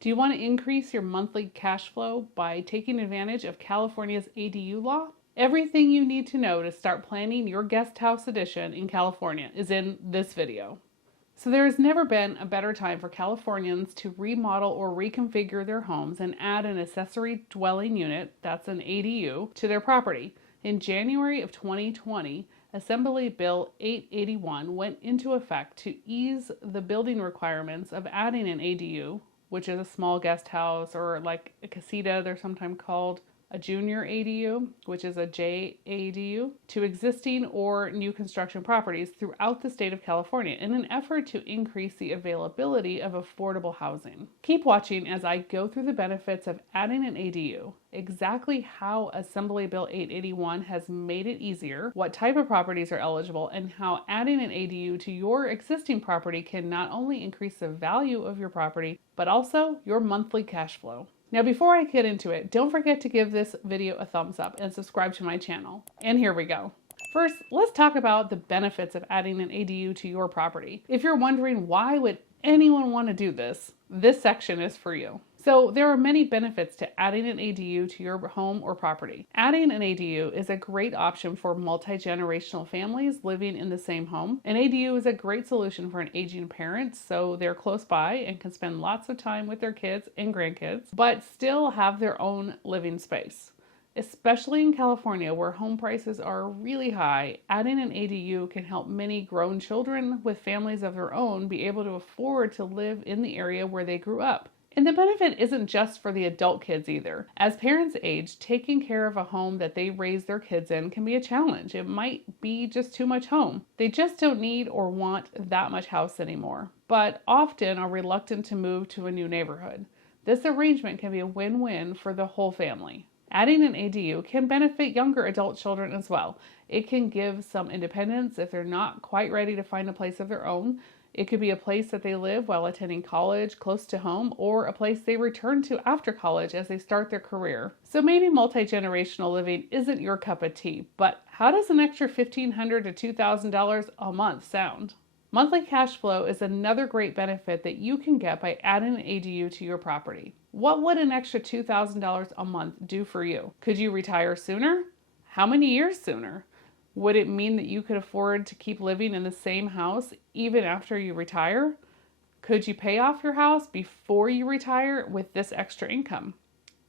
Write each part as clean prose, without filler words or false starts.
Do you want to increase your monthly cash flow by taking advantage of California's ADU law? Everything you need to know to start planning your guest house addition in California is in this video. So there has never been a better time for Californians to remodel or reconfigure their homes and add an accessory dwelling unit, that's an ADU, to their property. In January of 2020, Assembly Bill 881 went into effect to ease the building requirements of adding an ADU, which is a small guest house, or like a casita, they're sometimes called, a junior ADU, which is a JADU, to existing or new construction properties throughout the state of California in an effort to increase the availability of affordable housing. Keep watching as I go through the benefits of adding an ADU, exactly how Assembly Bill 881 has made it easier, what type of properties are eligible, and how adding an ADU to your existing property can not only increase the value of your property, but also your monthly cash flow. Now, before I get into it, don't forget to give this video a thumbs up and subscribe to my channel. And here we go. First, let's talk about the benefits of adding an ADU to your property. If you're wondering why would anyone want to do this, this section is for you. So there are many benefits to adding an ADU to your home or property. Adding an ADU is a great option for multi-generational families living in the same home. An ADU is a great solution for an aging parent, so they're close by and can spend lots of time with their kids and grandkids, but still have their own living space. Especially in California, where home prices are really high, adding an ADU can help many grown children with families of their own be able to afford to live in the area where they grew up. And the benefit isn't just for the adult kids either. As parents age, taking care of a home that they raise their kids in can be a challenge. It might be just too much home. They just don't need or want that much house anymore, but often are reluctant to move to a new neighborhood. This arrangement can be a win-win for the whole family. Adding an ADU can benefit younger adult children as well. It can give some independence if they're not quite ready to find a place of their own. It could be a place that they live while attending college close to home, or a place they return to after college as they start their career. So maybe multi-generational living isn't your cup of tea, but how does an extra $1,500 to $2,000 a month sound? Monthly cash flow is another great benefit that you can get by adding an ADU to your property. What would an extra $2,000 a month do for you? Could you retire sooner? How many years sooner? Would it mean that you could afford to keep living in the same house even after you retire? Could you pay off your house before you retire with this extra income?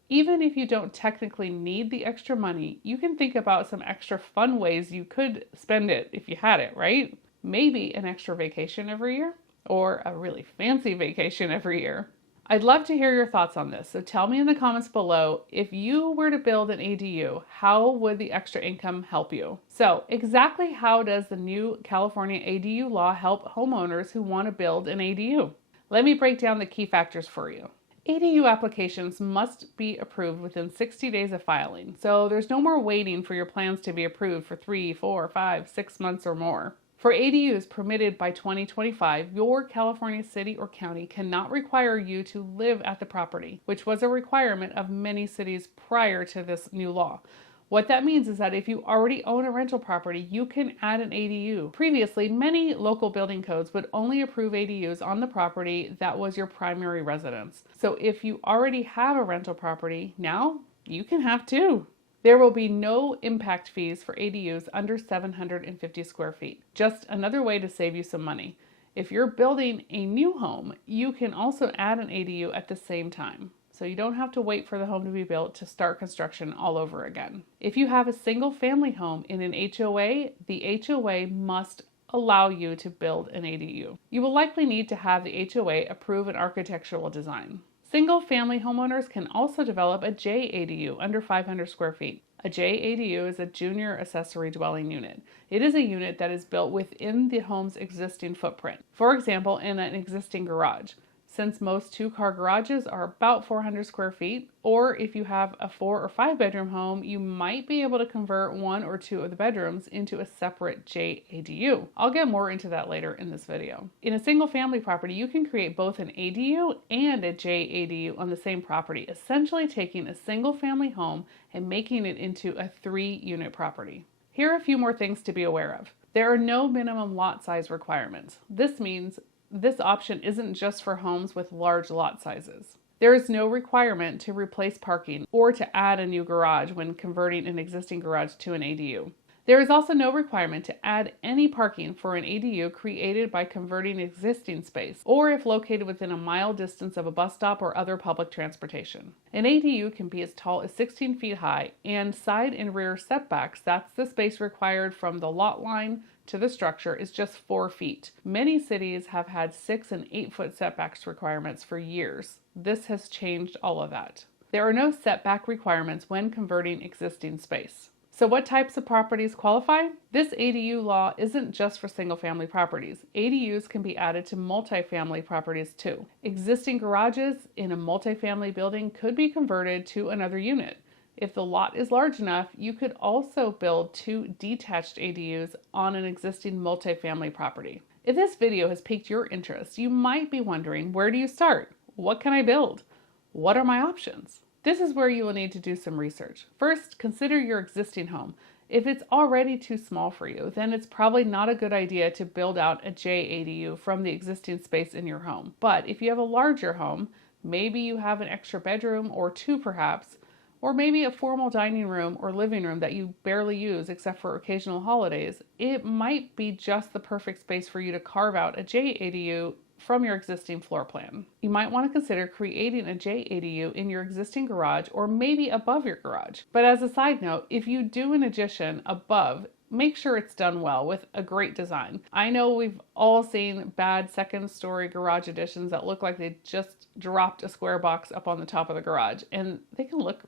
Even if you don't technically need the extra money, you can think about some extra fun ways you could spend it if you had it, right? Maybe an extra vacation every year, or a really fancy vacation every year. I'd love to hear your thoughts on this, so tell me in the comments below, if you were to build an ADU, how would the extra income help you? So exactly how does the new California ADU law help homeowners who want to build an ADU? Let me break down the key factors for you. ADU applications must be approved within 60 days of filing, so there's no more waiting for your plans to be approved for 3, 4, 5, 6 months or more. For ADUs permitted by 2025, your California city or county cannot require you to live at the property, which was a requirement of many cities prior to this new law. What that means is that if you already own a rental property, you can add an ADU. Previously, many local building codes would only approve ADUs on the property that was your primary residence. So if you already have a rental property, now you can have two. There will be no impact fees for ADUs under 750 square feet. Just another way to save you some money. If you're building a new home, you can also add an ADU at the same time. So you don't have to wait for the home to be built to start construction all over again. If you have a single family home in an HOA, the HOA must allow you to build an ADU. You will likely need to have the HOA approve an architectural design. Single-family homeowners can also develop a JADU under 500 square feet. A JADU is a junior accessory dwelling unit. It is a unit that is built within the home's existing footprint. For example, in an existing garage. Since most two-car garages are about 400 square feet, or if you have a 4 or 5 bedroom home, you might be able to convert 1 or 2 of the bedrooms into a separate JADU. I'll get more into that later in this video. In a single family property, you can create both an ADU and a JADU on the same property, essentially taking a single family home and making it into a 3-unit property. Here are a few more things to be aware of. There are no minimum lot size requirements. This means this option isn't just for homes with large lot sizes. There is no requirement to replace parking or to add a new garage when converting an existing garage to an ADU. There is also no requirement to add any parking for an ADU created by converting existing space, or if located within a mile distance of a bus stop or other public transportation. An ADU can be as tall as 16 feet high, and side and rear setbacks, that's the space required from the lot line to the structure, is just 4 feet. Many cities have had 6 and 8 foot setbacks requirements for years. This has changed all of that. There are no setback requirements when converting existing space. So what types of properties qualify? This ADU law isn't just for single-family properties. ADUs can be added to multifamily properties too. Existing garages in a multifamily building could be converted to another unit. If the lot is large enough, you could also build 2 detached ADUs on an existing multifamily property. If this video has piqued your interest, you might be wondering, where do you start? What can I build? What are my options? This is where you will need to do some research. First, consider your existing home. If it's already too small for you, then it's probably not a good idea to build out a JADU from the existing space in your home. But if you have a larger home, maybe you have an extra bedroom or 2 perhaps, or maybe a formal dining room or living room that you barely use except for occasional holidays, it might be just the perfect space for you to carve out a JADU from your existing floor plan. You might want to consider creating a JADU in your existing garage or maybe above your garage. But as a side note, if you do an addition above, make sure it's done well with a great design. I know we've all seen bad second-story garage additions that look like they just dropped a square box up on the top of the garage, and they can look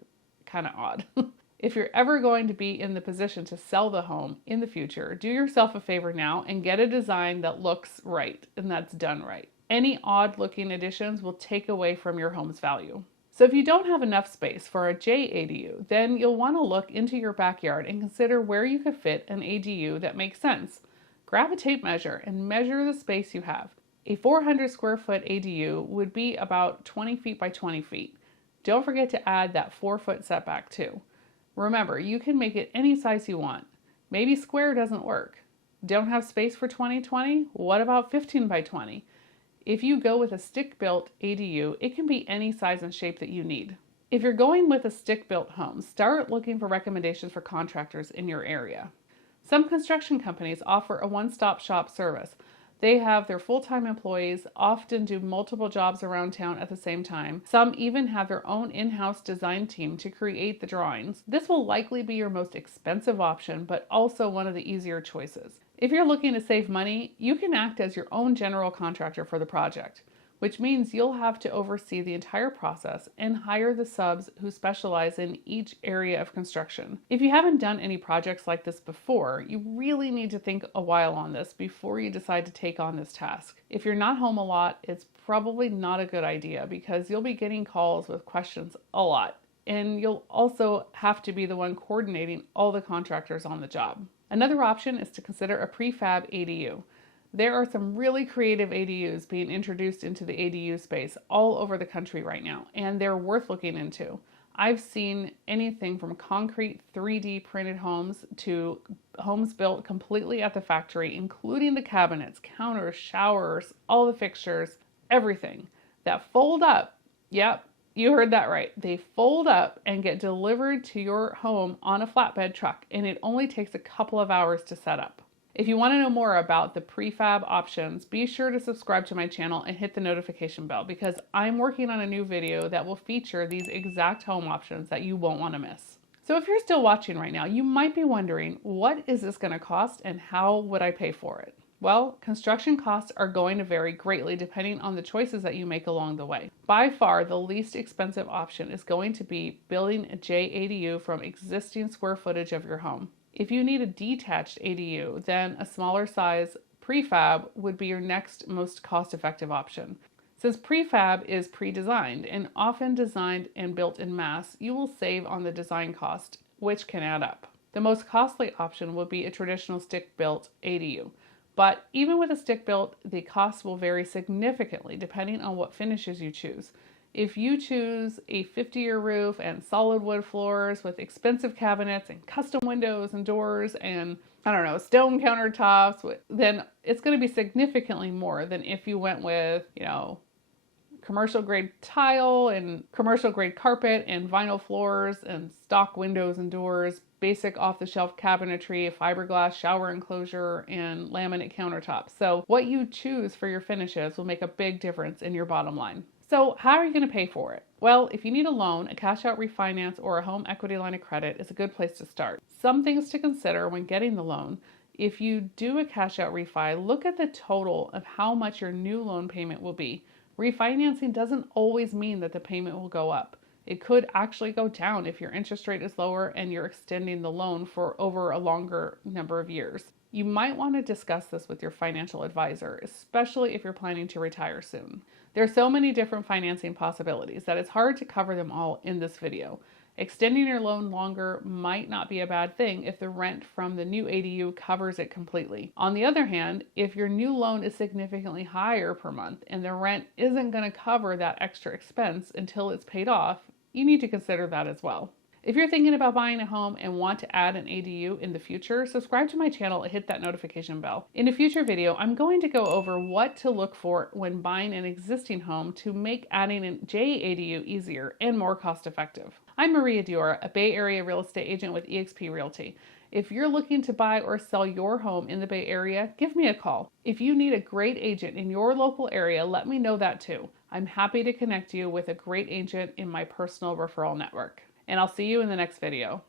kind of odd. If you're ever going to be in the position to sell the home in the future, do yourself a favor now and get a design that looks right and that's done right. Any odd looking additions will take away from your home's value. So if you don't have enough space for a JADU, then you'll want to look into your backyard and consider where you could fit an ADU that makes sense. Grab a tape measure and measure the space you have. A 400 square foot ADU would be about 20 feet by 20 feet. Don't forget to add that 4-foot setback too. Remember, you can make it any size you want. Maybe square doesn't work. Don't have space for 20-20? What about 15 by 20? If you go with a stick-built ADU, it can be any size and shape that you need. If you're going with a stick-built home, start looking for recommendations for contractors in your area. Some construction companies offer a one-stop shop service. They have their full-time employees often do multiple jobs around town at the same time. Some even have their own in-house design team to create the drawings. This will likely be your most expensive option, but also one of the easier choices. If you're looking to save money, you can act as your own general contractor for the project, which means you'll have to oversee the entire process and hire the subs who specialize in each area of construction. If you haven't done any projects like this before, you really need to think a while on this before you decide to take on this task. If you're not home a lot, it's probably not a good idea because you'll be getting calls with questions a lot, and you'll also have to be the one coordinating all the contractors on the job. Another option is to consider a prefab ADU. There are some really creative ADUs being introduced into the ADU space all over the country right now, and they're worth looking into. I've seen anything from concrete 3D printed homes to homes built completely at the factory, including the cabinets, counters, showers, all the fixtures, everything that fold up. Yep, you heard that right. They fold up and get delivered to your home on a flatbed truck, and it only takes a couple of hours to set up. If you want to know more about the prefab options, be sure to subscribe to my channel and hit the notification bell because I'm working on a new video that will feature these exact home options that you won't want to miss. So if you're still watching right now, you might be wondering, what is this going to cost and how would I pay for it? Well, construction costs are going to vary greatly depending on the choices that you make along the way. By far, the least expensive option is going to be building a JADU from existing square footage of your home. If you need a detached ADU, then a smaller size prefab would be your next most cost-effective option. Since prefab is pre-designed and often designed and built in mass, you will save on the design cost, which can add up. The most costly option would be a traditional stick-built ADU. But even with a stick-built, the cost will vary significantly depending on what finishes you choose. If you choose a 50-year roof and solid wood floors with expensive cabinets and custom windows and doors and, stone countertops, then it's going to be significantly more than if you went with, commercial grade tile and commercial grade carpet and vinyl floors and stock windows and doors, basic off-the-shelf cabinetry, fiberglass shower enclosure, and laminate countertops. So what you choose for your finishes will make a big difference in your bottom line. So how are you going to pay for it? Well, if you need a loan, a cash out refinance, or a home equity line of credit is a good place to start. Some things to consider when getting the loan. If you do a cash out refi, look at the total of how much your new loan payment will be. Refinancing doesn't always mean that the payment will go up. It could actually go down if your interest rate is lower and you're extending the loan for over a longer number of years. You might want to discuss this with your financial advisor, especially if you're planning to retire soon. There are so many different financing possibilities that it's hard to cover them all in this video. Extending your loan longer might not be a bad thing if the rent from the new ADU covers it completely. On the other hand, if your new loan is significantly higher per month and the rent isn't going to cover that extra expense until it's paid off, you need to consider that as well. If you're thinking about buying a home and want to add an ADU in the future, subscribe to my channel and hit that notification bell. In a future video, I'm going to go over what to look for when buying an existing home to make adding a JADU easier and more cost effective. I'm Maria Dior, a Bay Area real estate agent with eXp Realty. If you're looking to buy or sell your home in the Bay Area, give me a call. If you need a great agent in your local area, let me know that too. I'm happy to connect you with a great agent in my personal referral network. And I'll see you in the next video.